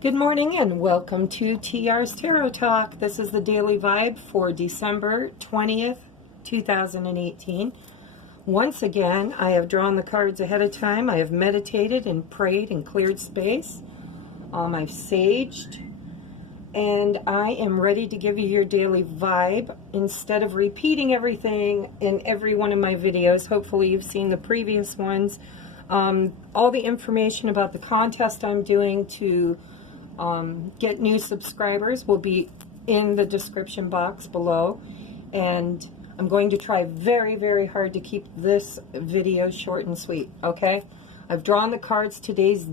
Good morning and welcome to T.R.s Tarot Talk. This is the daily vibe for December 20th, 2018. Once again, I have drawn the cards ahead of time. I have meditated and prayed and cleared space. I've saged. And I am ready to give you your daily vibe. Instead of repeating everything in every one of my videos, hopefully you've seen the previous ones. All the information about the contest I'm doing to get new subscribers will be in the description box below, and I'm going to try very, very hard to keep this video short and sweet, okay? I've drawn the cards, today's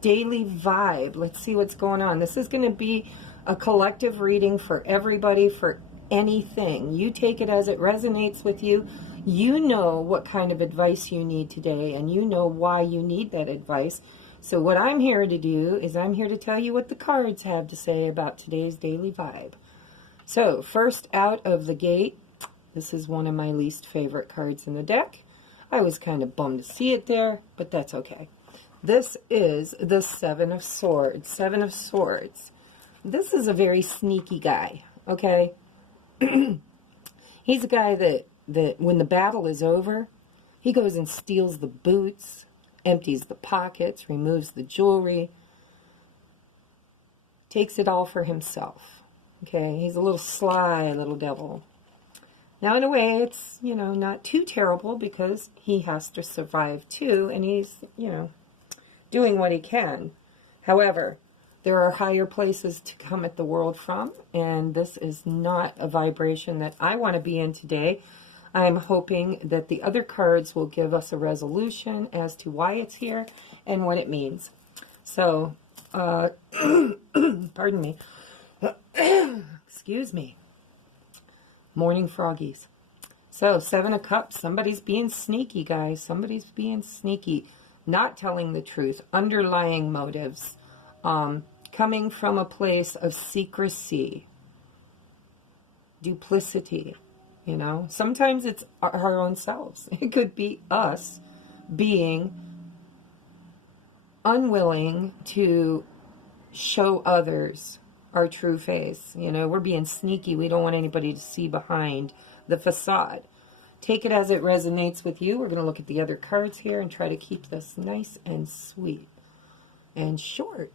daily vibe. Let's see what's going on. This is going to be a collective reading for everybody, for anything. You take it as it resonates with you. You know what kind of advice you need today, and you know why you need that advice. So what I'm here to do is I'm here to tell you what the cards have to say about today's daily vibe. So first out of the gate, this is one of my least favorite cards in the deck. I was kind of bummed to see it there, but that's okay. This is the Seven of Swords. Seven of Swords. This is a very sneaky guy, okay? He's a guy that when the battle is over, he goes and steals the boots, empties the pockets, removes the jewelry, takes it all for himself. Okay, he's a little sly little devil. Now, in a way, it's, you know, not too terrible because he has to survive too, and he's, you know, doing what he can. However, there are higher places to come at the world from, and this is not a vibration that I want to be in today. I'm hoping that the other cards will give us a resolution as to why it's here and what it means. So, pardon me. Excuse me. Morning froggies. So, Seven of Cups. Somebody's being sneaky, guys. Somebody's being sneaky. Not telling the truth. Underlying motives. Coming from a place of secrecy. Duplicity. You know, sometimes it's our own selves. It could be us being unwilling to show others our true face. You know, we're being sneaky. We don't want anybody to see behind the facade. Take it as it resonates with you. We're going to look at the other cards here and try to keep this nice and sweet and short.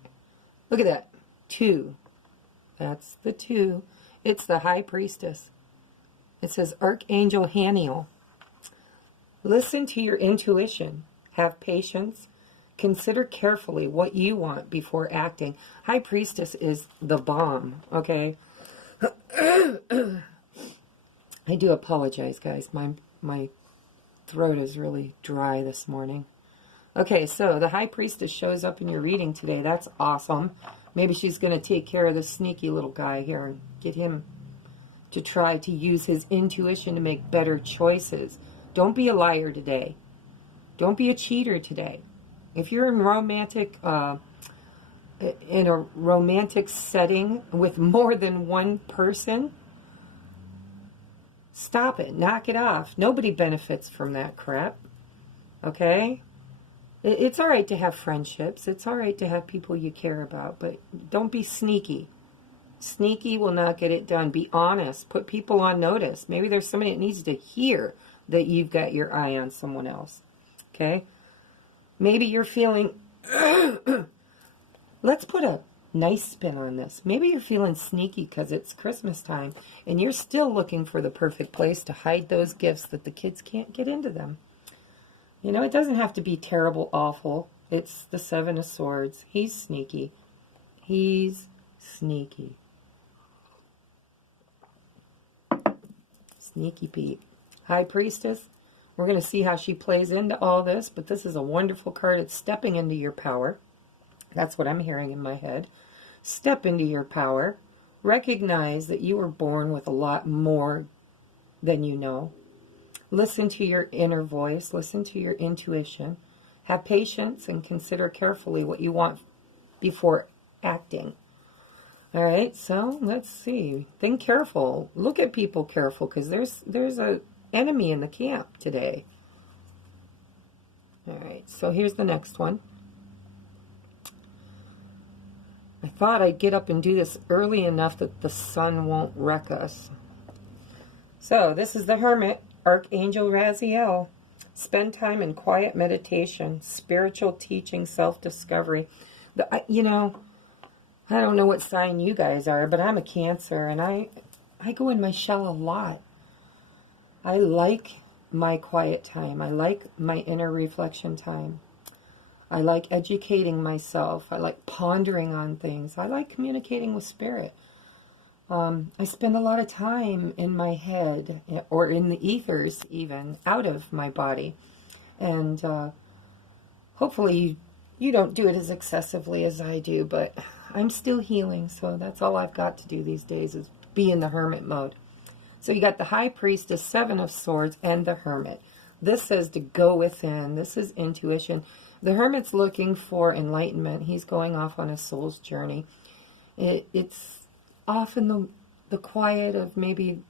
Look at that. 2. That's the 2. It's the High Priestess. It says, Archangel Haniel. Listen to your intuition. Have patience. Consider carefully what you want before acting. High Priestess is the bomb, okay? I do apologize, guys. My throat is really dry this morning. Okay, so the High Priestess shows up in your reading today. That's awesome. Maybe she's going to take care of this sneaky little guy here and get him to try to use his intuition to make better choices. Don't be a liar today. Don't be a cheater today. If you're in a romantic setting with more than one person, stop it. Knock it off. Nobody benefits from that crap. Okay? It's all right to have friendships. It's all right to have people you care about, but don't be sneaky. Sneaky will not get it done. Be honest. Put people on notice. Maybe there's somebody that needs to hear that you've got your eye on someone else. Okay? Maybe you're feeling... Let's put a nice spin on this. Maybe you're feeling sneaky because it's Christmas time and you're still looking for the perfect place to hide those gifts that the kids can't get into them. You know, it doesn't have to be terrible, awful. It's the Seven of Swords. He's sneaky. He's sneaky. Sneaky Pete. High Priestess. We're going to see how she plays into all this, but this is a wonderful card. It's stepping into your power. That's what I'm hearing in my head. Step into your power. Recognize that you were born with a lot more than you know. Listen to your inner voice. Listen to your intuition. Have patience and consider carefully what you want before acting. All right, so let's see. Think careful. Look at people careful because there's a enemy in the camp today. All right, so here's the next one. I thought I'd get up and do this early enough that the sun won't wreck us. So, this is the Hermit, Archangel Raziel. Spend time in quiet meditation, spiritual teaching, self-discovery. You know, I don't know what sign you guys are, but I'm a Cancer, and I go in my shell a lot. I like my quiet time. I like my inner reflection time. I like educating myself. I like pondering on things. I like communicating with spirit. I spend a lot of time in my head, or in the ethers even, out of my body. And hopefully you don't do it as excessively as I do, but I'm still healing, so that's all I've got to do these days is be in the Hermit mode. So you got the High Priestess, Seven of Swords, and the Hermit. This says to go within. This is intuition. The Hermit's looking for enlightenment. He's going off on a soul's journey. It's off in the quiet of maybe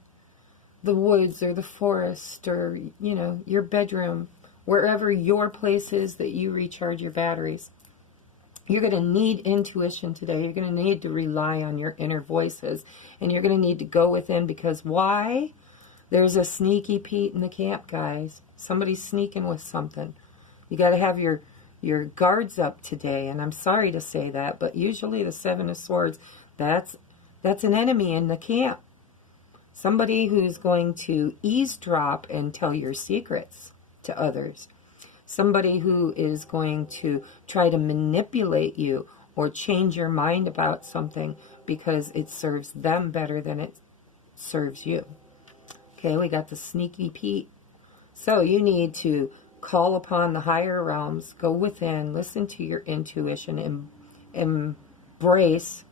the woods or the forest or, you know, your bedroom, wherever your place is that you recharge your batteries. You're going to need intuition today. You're going to need to rely on your inner voices. And you're going to need to go within because why? There's a sneaky Pete in the camp, guys. Somebody's sneaking with something. You got to have your guards up today. And I'm sorry to say that, but usually the Seven of Swords, that's an enemy in the camp. Somebody who's going to eavesdrop and tell your secrets to others. Somebody who is going to try to manipulate you or change your mind about something because it serves them better than it serves you. Okay, we got the sneaky Pete. So you need to call upon the higher realms, go within, listen to your intuition, and embrace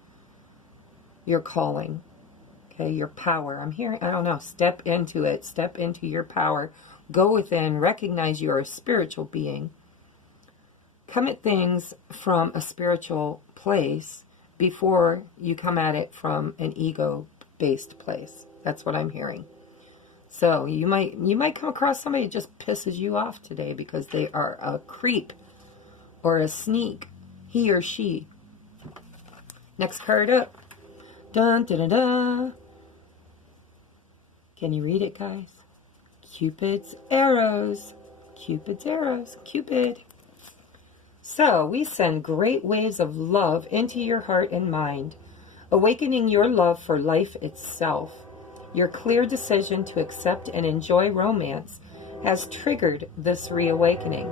your calling, okay, your power. I'm hearing, I don't know, step into it, step into your power, go within, recognize you're a spiritual being, come at things from a spiritual place before you come at it from an ego-based place. That's what I'm hearing. So you might come across somebody that just pisses you off today because they are a creep or a sneak, he or she. Next card up. Dun, da, da, da. Can you read it, guys? Cupid's arrows. Cupid's arrows. Cupid. So, we send great waves of love into your heart and mind, awakening your love for life itself. Your clear decision to accept and enjoy romance has triggered this reawakening.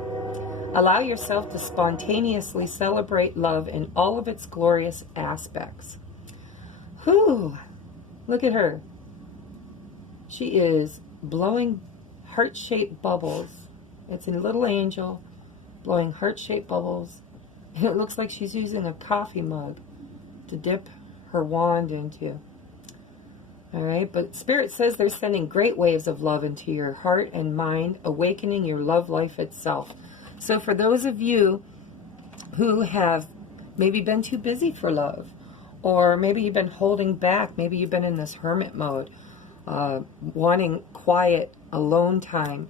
Allow yourself to spontaneously celebrate love in all of its glorious aspects. Whew, look at her. She is blowing heart-shaped bubbles. It's a little angel blowing heart-shaped bubbles. And it looks like she's using a coffee mug to dip her wand into. All right, but Spirit says they're sending great waves of love into your heart and mind, awakening your love life itself. So for those of you who have maybe been too busy for love, or maybe you've been holding back. Maybe you've been in this hermit mode, wanting quiet, alone time,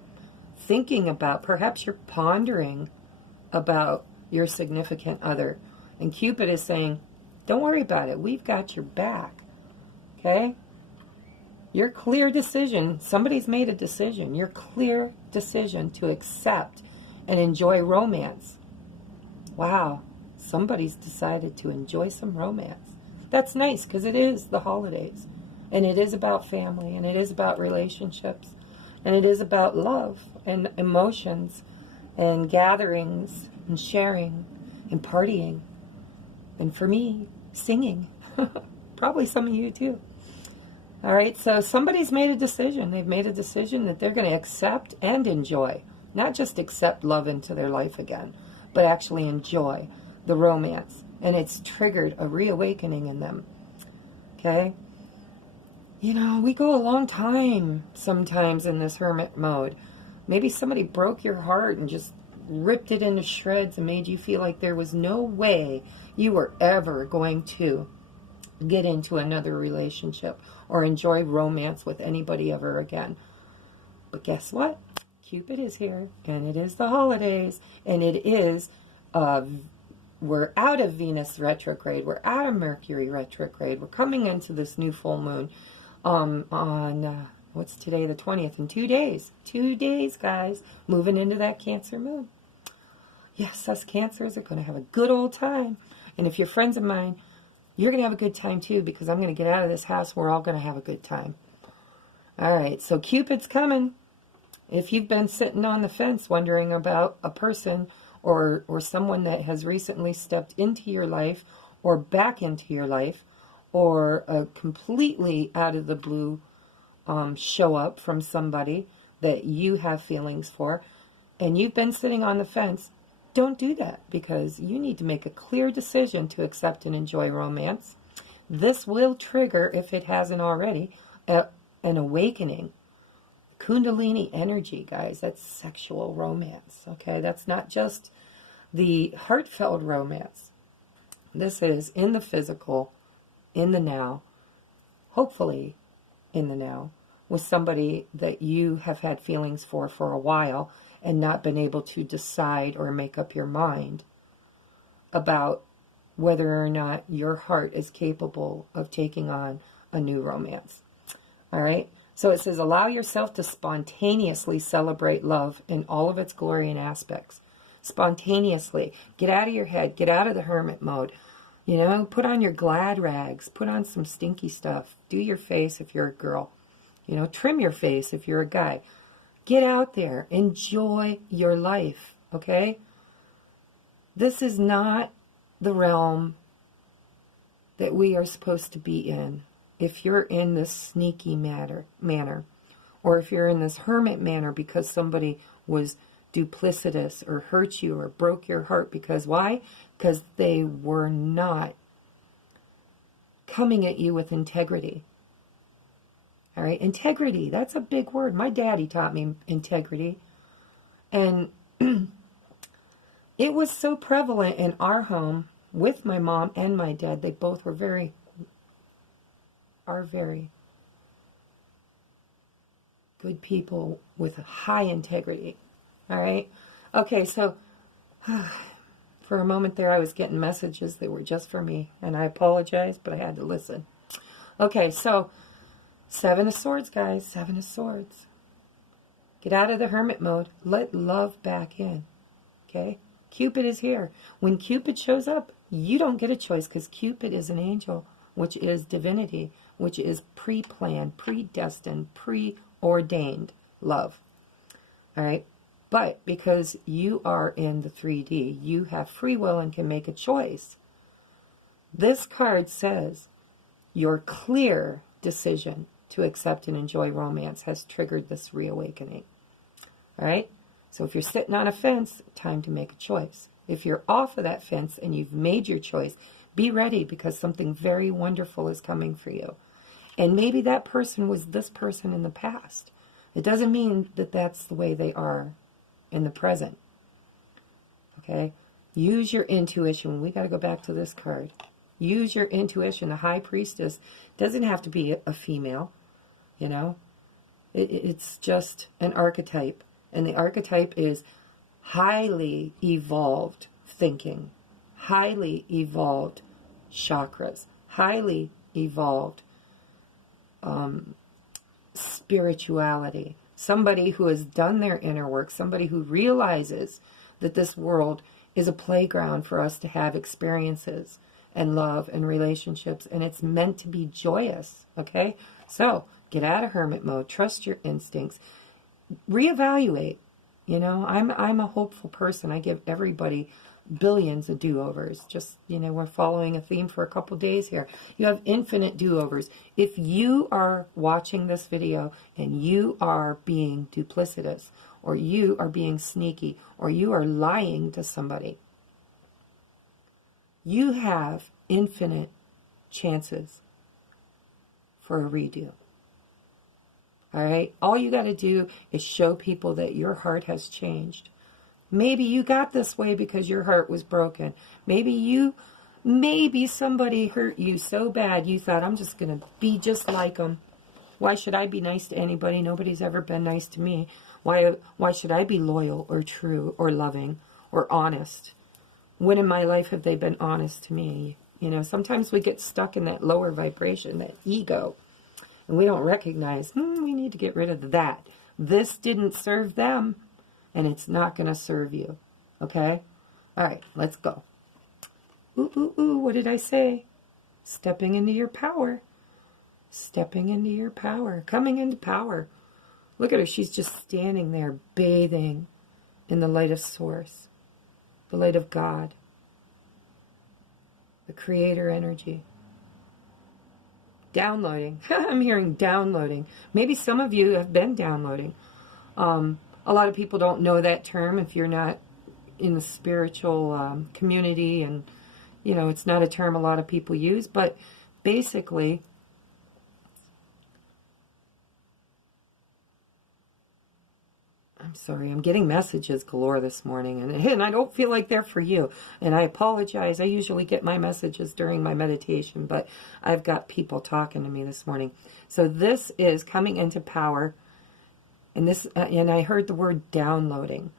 thinking about, perhaps you're pondering about your significant other. And Cupid is saying, don't worry about it. We've got your back. Okay? Your clear decision, somebody's made a decision, your clear decision to accept and enjoy romance. Wow, somebody's decided to enjoy some romance. That's nice because it is the holidays, and it is about family, and it is about relationships, and it is about love and emotions and gatherings and sharing and partying, and for me, singing. Probably some of you too. All right, so somebody's made a decision. They've made a decision that they're going to accept and enjoy, not just accept love into their life again, but actually enjoy the romance. And it's triggered a reawakening in them. Okay? You know, we go a long time sometimes in this hermit mode. Maybe somebody broke your heart and just ripped it into shreds and made you feel like there was no way you were ever going to get into another relationship or enjoy romance with anybody ever again. But guess what? Cupid is here, and it is the holidays, and it is a we're out of Venus retrograde. We're out of Mercury retrograde. We're coming into this new full moon on, what's today, the 20th, in 2 days. 2 days, guys, moving into that Cancer moon. Yes, us Cancers are going to have a good old time. And if you're friends of mine, you're going to have a good time too, because I'm going to get out of this house. We're all going to have a good time. All right, so Cupid's coming. If you've been sitting on the fence wondering about a person or someone that has recently stepped into your life or back into your life, or a completely out of the blue show up from somebody that you have feelings for, and you've been sitting on the fence, don't do that, because you need to make a clear decision to accept and enjoy romance. This will trigger, if it hasn't already, an awakening. Kundalini energy, guys, that's sexual romance, okay? That's not just the heartfelt romance. This is in the physical, in the now, hopefully in the now, with somebody that you have had feelings for a while and not been able to decide or make up your mind about whether or not your heart is capable of taking on a new romance. All right? So it says, allow yourself to spontaneously celebrate love in all of its glory and aspects. Spontaneously. Get out of your head. Get out of the hermit mode. You know, put on your glad rags. Put on some stinky stuff. Do your face if you're a girl. You know, trim your face if you're a guy. Get out there. Enjoy your life. Okay? This is not the realm that we are supposed to be in. If you're in this sneaky manner, or if you're in this hermit manner because somebody was duplicitous or hurt you or broke your heart, because why? Because they were not coming at you with integrity. All right, integrity, that's a big word. My daddy taught me integrity. And it was so prevalent in our home with my mom and my dad. They both were very good people with high integrity. All right? Okay, so for a moment there I was getting messages that were just for me, and I apologize, but I had to listen. Okay, so 7 of Swords, guys. 7 of Swords. Get out of the hermit mode. Let love back in. Okay? Cupid is here. When Cupid shows up, you don't get a choice, because Cupid is an angel, which is divinity, which is pre-planned, predestined, preordained love. All right? But because you are in the 3D, you have free will and can make a choice. This card says your clear decision to accept and enjoy romance has triggered this reawakening. All right? So if you're sitting on a fence, time to make a choice. If you're off of that fence and you've made your choice, be ready, because something very wonderful is coming for you. And maybe that person was this person in the past. It doesn't mean that that's the way they are in the present. Okay? Use your intuition. We got to go back to this card. Use your intuition. The High Priestess doesn't have to be a female, you know. It's just an archetype. And the archetype is highly evolved thinking, highly evolved chakras, highly evolved spirituality. Somebody who has done their inner work, somebody who realizes that this world is a playground for us to have experiences and love and relationships, and it's meant to be joyous, okay? So, get out of hermit mode, trust your instincts, reevaluate. You know, I'm a hopeful person. I give everybody billions of do-overs. Just, you know, we're following a theme for a couple days here. You have infinite do-overs. If you are watching this video and you are being duplicitous, or you are being sneaky, or you are lying to somebody, you have infinite chances for a redo. All right? All you got to do is show people that your heart has changed. Maybe you got this way because your heart was broken. Maybe somebody hurt you so bad you thought, I'm just going to be just like them. Why should I be nice to anybody? Nobody's ever been nice to me. Why should I be loyal or true or loving or honest? When in my life have they been honest to me? You know, sometimes we get stuck in that lower vibration, that ego, and we don't recognize, we need to get rid of that. This didn't serve them, and it's not going to serve you. Okay? All right, let's go. Ooh, ooh, ooh, what did I say? Stepping into your power. Stepping into your power. Coming into power. Look at her. She's just standing there, bathing in the light of Source, the light of God, the Creator energy. Downloading. I'm hearing downloading. Maybe some of you have been downloading. A lot of people don't know that term if you're not in the spiritual community, and you know, it's not a term a lot of people use, but basically, I'm sorry, I'm getting messages galore this morning, and I don't feel like they're for you, and I apologize. I usually get my messages during my meditation, but I've got people talking to me this morning. So this is coming into power, and this, and I heard the word downloading.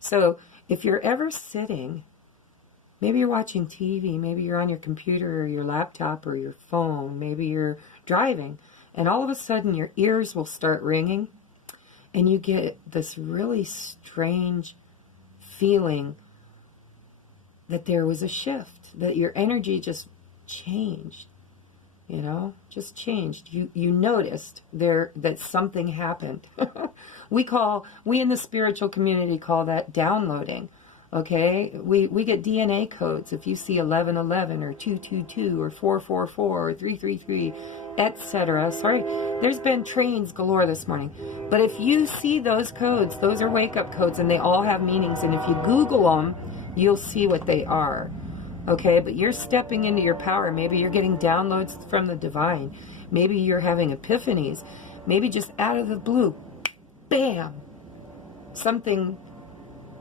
So if you're ever sitting, maybe you're watching TV, maybe you're on your computer or your laptop or your phone, maybe you're driving, and all of a sudden your ears will start ringing, and you get this really strange feeling that there was a shift, that your energy just changed, you know, just changed. You noticed there that something happened. We in the spiritual community call that downloading. Okay, we get DNA codes. If you see 1111 or 222 or 444 or 333, etc. Sorry, there's been trains galore this morning. But if you see those codes, those are wake-up codes, and they all have meanings. And if you Google them, you'll see what they are. Okay, but you're stepping into your power. Maybe you're getting downloads from the divine. Maybe you're having epiphanies. Maybe just out of the blue, bam, something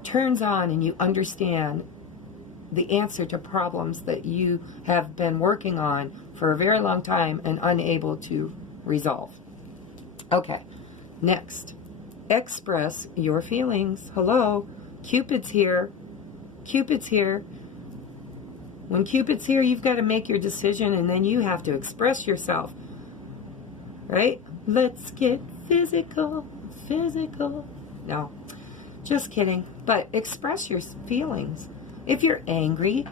turns on and you understand the answer to problems that you have been working on for a very long time and unable to resolve. Okay, next, express your feelings. Hello, Cupid's here. Cupid's here. When Cupid's here, you've got to make your decision, and then you have to express yourself. Right? Let's get physical. Physical. No, just kidding. But express your feelings. If you're angry,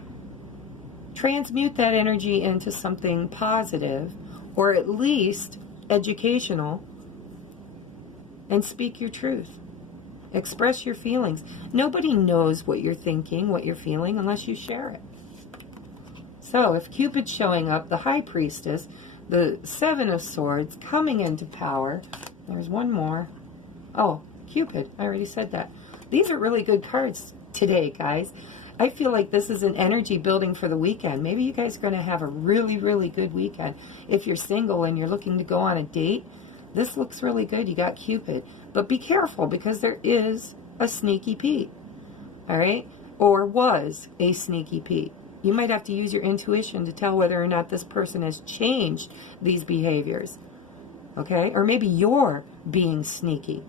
transmute that energy into something positive, or at least educational, and speak your truth. Express your feelings. Nobody knows what you're thinking, what you're feeling, unless you share it. So if Cupid's showing up, the High Priestess, the Seven of Swords coming into power. There's one more. Oh, Cupid. I already said that. These are really good cards today, guys. I feel like this is an energy building for the weekend. Maybe you guys are going to have a really, really good weekend. If you're single and you're looking to go on a date, this looks really good. You got Cupid. But be careful, because there is a sneaky Pete. All right? Or was a sneaky Pete. You might have to use your intuition to tell whether or not this person has changed these behaviors. Okay? Or maybe you're being sneaky.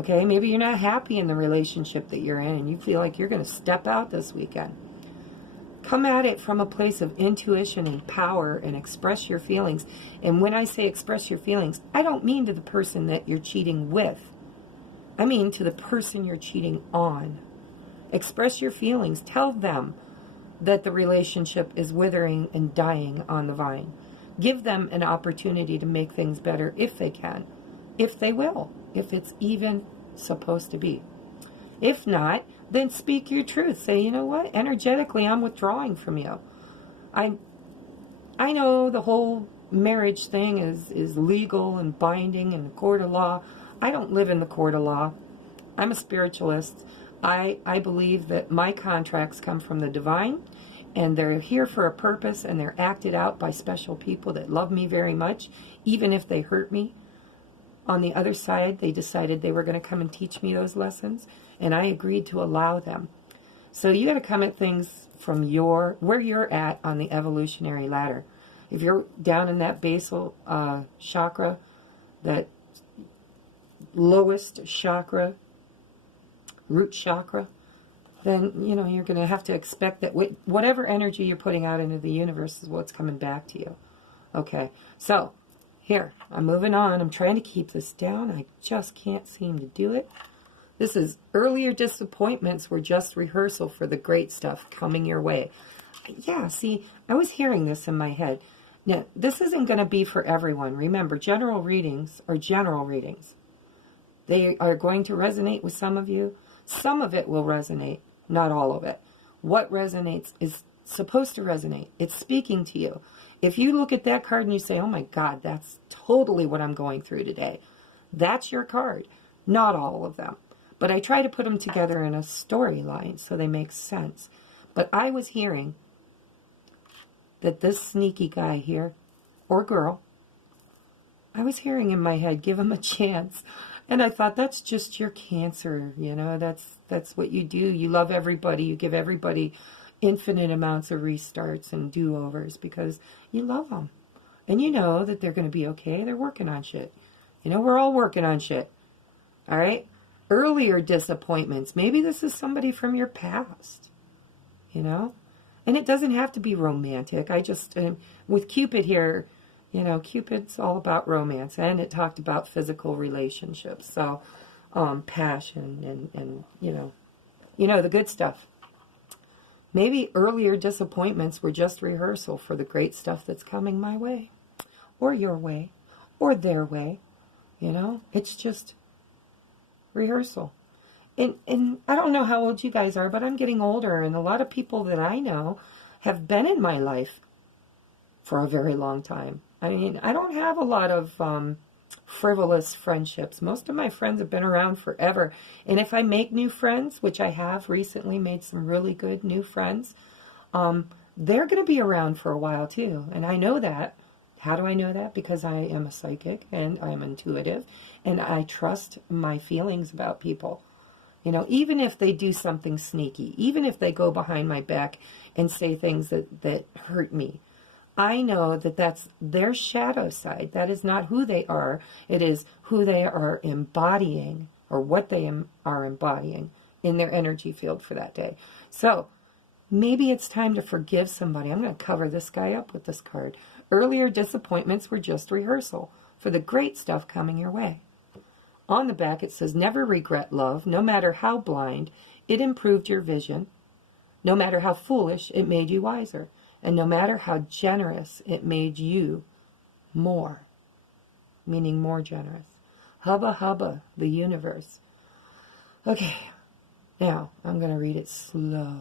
Okay? Maybe you're not happy in the relationship that you're in and you feel like you're going to step out this weekend. Come at it from a place of intuition and power and express your feelings. And when I say express your feelings, I don't mean to the person that you're cheating with. I mean to the person you're cheating on. Express your feelings. Tell them that the relationship is withering and dying on the vine. Give them an opportunity to make things better if they can. If they will. If it's even supposed to be. If not, then speak your truth. Say, you know what? Energetically, I'm withdrawing from you. I know the whole marriage thing is legal and binding in the court of law. I don't live in the court of law. I'm a spiritualist. I believe that my contracts come from the divine, and they're here for a purpose, and they're acted out by special people that love me very much, even if they hurt me. On the other side, they decided they were going to come and teach me those lessons, and I agreed to allow them. So you got to come at things from where you're at on the evolutionary ladder. If you're down in that basal chakra, that lowest chakra, root chakra, then, you know, you're going to have to expect that whatever energy you're putting out into the universe is what's coming back to you. Okay, so here, I'm moving on. I'm trying to keep this down. I just can't seem to do it. This is earlier disappointments were just rehearsal for the great stuff coming your way. Yeah, see, I was hearing this in my head. Now, this isn't going to be for everyone. Remember, general readings are general readings. They are going to resonate with some of you. Some of it will resonate, not all of it. What resonates is supposed to resonate. It's speaking to you. If you look at that card and you say, oh my God, that's totally what I'm going through today, that's your card. Not all of them. But I try to put them together in a storyline so they make sense. But I was hearing that this sneaky guy here, or girl, I was hearing in my head, give him a chance. And I thought, that's just your Cancer, you know, that's what you do. You love everybody. You give everybody infinite amounts of restarts and do-overs because you love them. And you know that they're going to be okay. They're working on shit. You know, we're all working on shit. All right? Earlier disappointments. Maybe this is somebody from your past, you know? And it doesn't have to be romantic. I just, with Cupid here, you know, Cupid's all about romance, and it talked about physical relationships. So, passion and you know, the good stuff. Maybe earlier disappointments were just rehearsal for the great stuff that's coming my way, or your way, or their way. You know, it's just rehearsal. And I don't know how old you guys are, but I'm getting older, and a lot of people that I know have been in my life for a very long time. I mean, I don't have a lot of frivolous friendships. Most of my friends have been around forever. And if I make new friends, which I have recently made some really good new friends, they're going to be around for a while too. And I know that. How do I know that? Because I am a psychic and I'm intuitive and I trust my feelings about people. You know, even if they do something sneaky, even if they go behind my back and say things that hurt me, I know that that's their shadow side. That is not who they are. It is who they are embodying, or what they are embodying in their energy field for that day. So maybe it's time to forgive somebody. I'm going to cover this guy up with this card. Earlier disappointments were just rehearsal for the great stuff coming your way. On the back it says, never regret love, no matter how blind, it improved your vision. No matter how foolish, it made you wiser. And no matter how generous, it made you more, meaning more generous. Hubba hubba, the universe. Okay, now I'm going to read it slow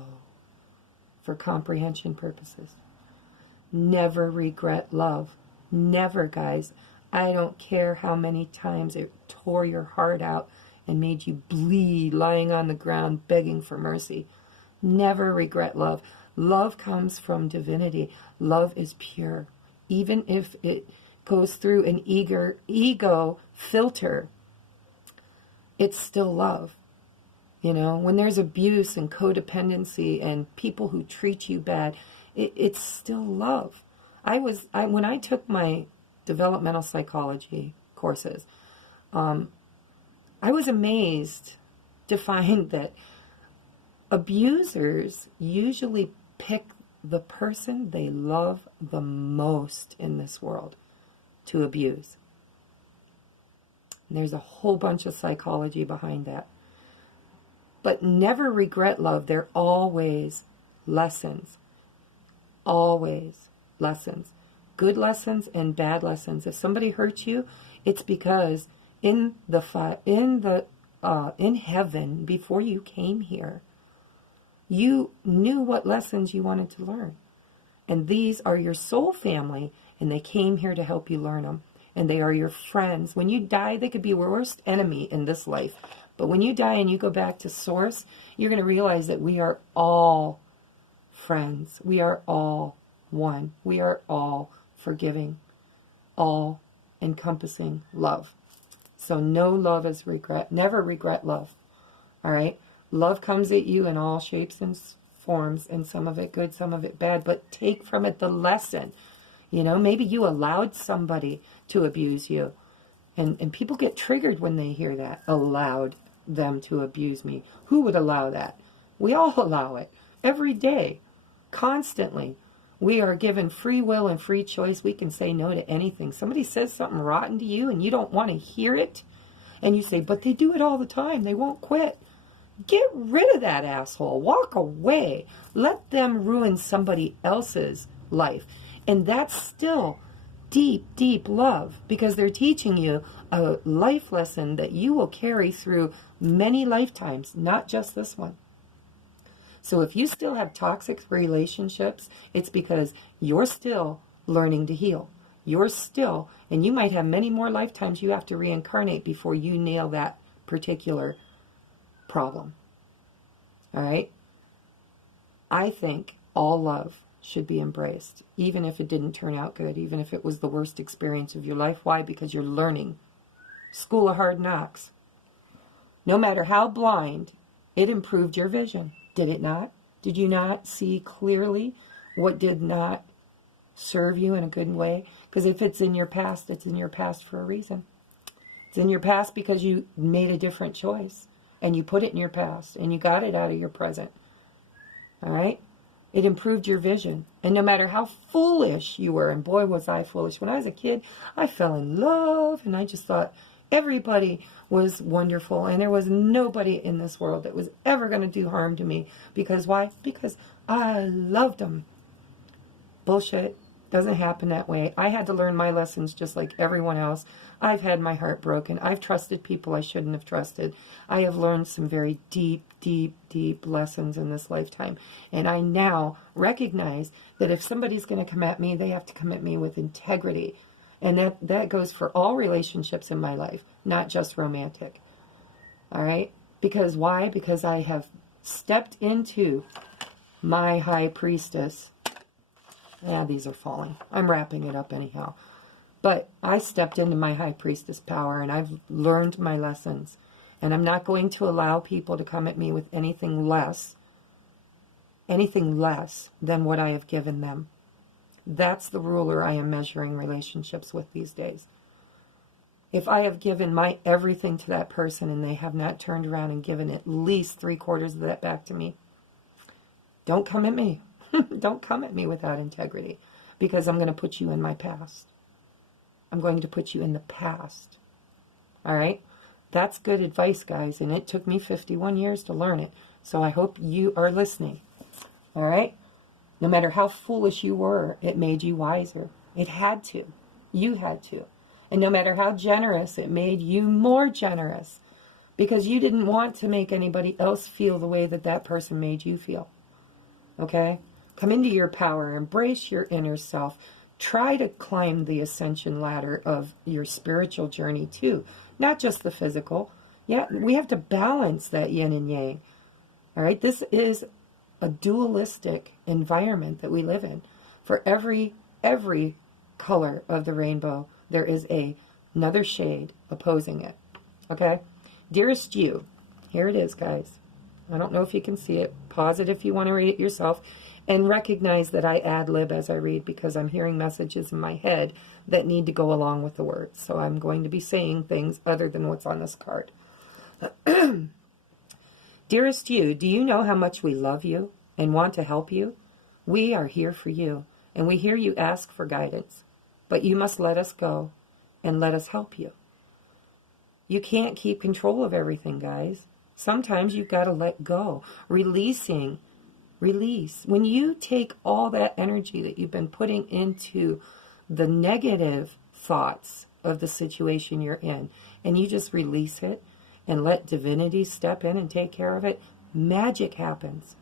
for comprehension purposes. Never regret love. Never, guys. I don't care how many times it tore your heart out and made you bleed lying on the ground begging for mercy. Never regret love. Love comes from divinity. Love is pure. Even if it goes through an ego filter, it's still love. You know, when there's abuse and codependency and people who treat you bad, it's still love. When I took my developmental psychology courses, I was amazed to find that abusers usually pick the person they love the most in this world to abuse. And there's a whole bunch of psychology behind that. But never regret love. They're always lessons. Always lessons. Good lessons and bad lessons. If somebody hurts you, it's because in heaven, before you came here, you knew what lessons you wanted to learn. And these are your soul family, and they came here to help you learn them. And they are your friends. When you die, they could be your worst enemy in this life. But when you die and you go back to Source, you're going to realize that we are all friends. We are all one. We are all forgiving, all encompassing love. So no love is regret. Never regret love. All right? Love comes at you in all shapes and forms, and some of it good, some of it bad, but take from it the lesson. You know, maybe you allowed somebody to abuse you, and people get triggered when they hear that. Allowed them to abuse me. Who would allow that? We all allow it. Every day. Constantly. We are given free will and free choice. We can say no to anything. Somebody says something rotten to you and you don't want to hear it. And you say, but they do it all the time. They won't quit. Get rid of that asshole. Walk away. Let them ruin somebody else's life. And that's still deep, deep love, because they're teaching you a life lesson that you will carry through many lifetimes, not just this one. So if you still have toxic relationships, it's because you're still learning to heal. You're still, and you might have many more lifetimes you have to reincarnate before you nail that particular problem. All right? I think all love should be embraced, even if it didn't turn out good, even if it was the worst experience of your life. Why? Because you're learning. School of hard knocks. No matter how blind, it improved your vision. Did it not? Did you not see clearly what did not serve you in a good way? Because if it's in your past, it's in your past for a reason. It's in your past because you made a different choice, and you put it in your past, and you got it out of your present. All right? It improved your vision. And no matter how foolish you were, and boy was I foolish. When I was a kid, I fell in love, and I just thought everybody was wonderful, and there was nobody in this world that was ever going to do harm to me. Because why? Because I loved them. Bullshit. Doesn't happen that way. I had to learn my lessons just like everyone else. I've had my heart broken. I've trusted people I shouldn't have trusted. I have learned some very deep, deep, deep lessons in this lifetime. And I now recognize that if somebody's going to come at me, they have to come at me with integrity. And that goes for all relationships in my life, not just romantic. All right? Because why? Because I have stepped into my high priestess. Yeah, these are falling. I'm wrapping it up anyhow. But I stepped into my high priestess power, and I've learned my lessons. And I'm not going to allow people to come at me with anything less than what I have given them. That's the ruler I am measuring relationships with these days. If I have given my everything to that person and they have not turned around and given at least 3/4 of that back to me, don't come at me. Don't come at me without integrity, because I'm going to put you in my past. I'm going to put you in the past. All right? That's good advice, guys, and it took me 51 years to learn it. So I hope you are listening. All right? No matter how foolish you were, it made you wiser. It had to. You had to. And no matter how generous, it made you more generous, because you didn't want to make anybody else feel the way that that person made you feel. Okay? Come into your power. Embrace your inner self. Try to climb the ascension ladder of your spiritual journey too. Not just the physical. Yeah, we have to balance that yin and yang. All right? This is a dualistic environment that we live in. For every color of the rainbow, there is another shade opposing it. Okay? Dearest you. Here it is, guys. I don't know if you can see it. Pause it if you want to read it yourself. And recognize that I ad-lib as I read, because I'm hearing messages in my head that need to go along with the words. So I'm going to be saying things other than what's on this card. Dearest you, do you know how much we love you and want to help you? We are here for you, and we hear you ask for guidance. But you must let us go and let us help you. You can't keep control of everything, guys. Sometimes you've got to let go. Release. When you take all that energy that you've been putting into the negative thoughts of the situation you're in, and you just release it and let divinity step in and take care of it, magic happens.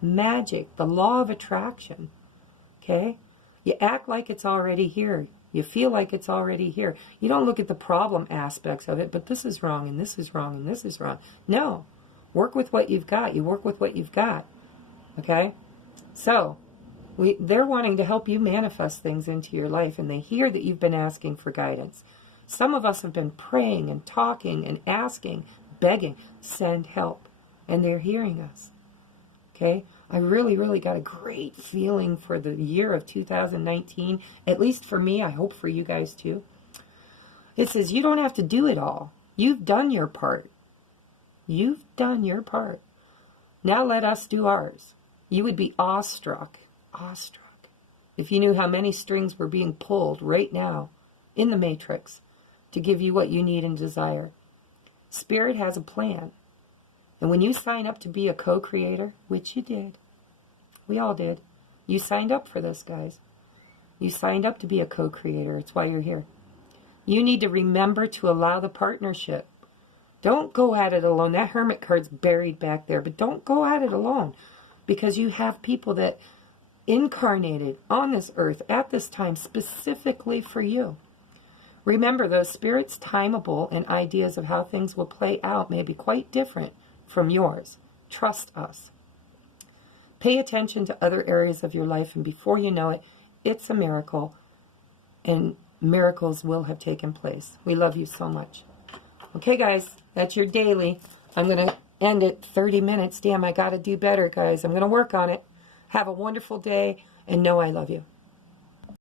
Magic, the law of attraction. Okay? You act like it's already here. You feel like it's already here. You don't look at the problem aspects of it, but this is wrong, and this is wrong, and this is wrong. No. Work with what you've got. You work with what you've got. Okay? So, they're wanting to help you manifest things into your life, and they hear that you've been asking for guidance. Some of us have been praying and talking and asking, begging, send help. And they're hearing us. Okay? I really, really got a great feeling for the year of 2019. At least for me, I hope for you guys too. It says you don't have to do it all. You've done your part. You've done your part. Now let us do ours. You would be awestruck, if you knew how many strings were being pulled right now in the matrix to give you what you need and desire. Spirit has a plan. And when you sign up to be a co-creator, which you did, we all did, you signed up for this, guys. You signed up to be a co-creator. It's why you're here. You need to remember to allow the partnership. Don't go at it alone. That Hermit card's buried back there, but don't go at it alone, because you have people that incarnated on this earth at this time specifically for you. Remember, those spirits' timeable and ideas of how things will play out may be quite different from yours. Trust us. Pay attention to other areas of your life, and before you know it, it's a miracle, and miracles will have taken place. We love you so much. Okay, guys, that's your daily. I'm going to end at 30 minutes. Damn, I got to do better, guys. I'm going to work on it. Have a wonderful day, and know I love you.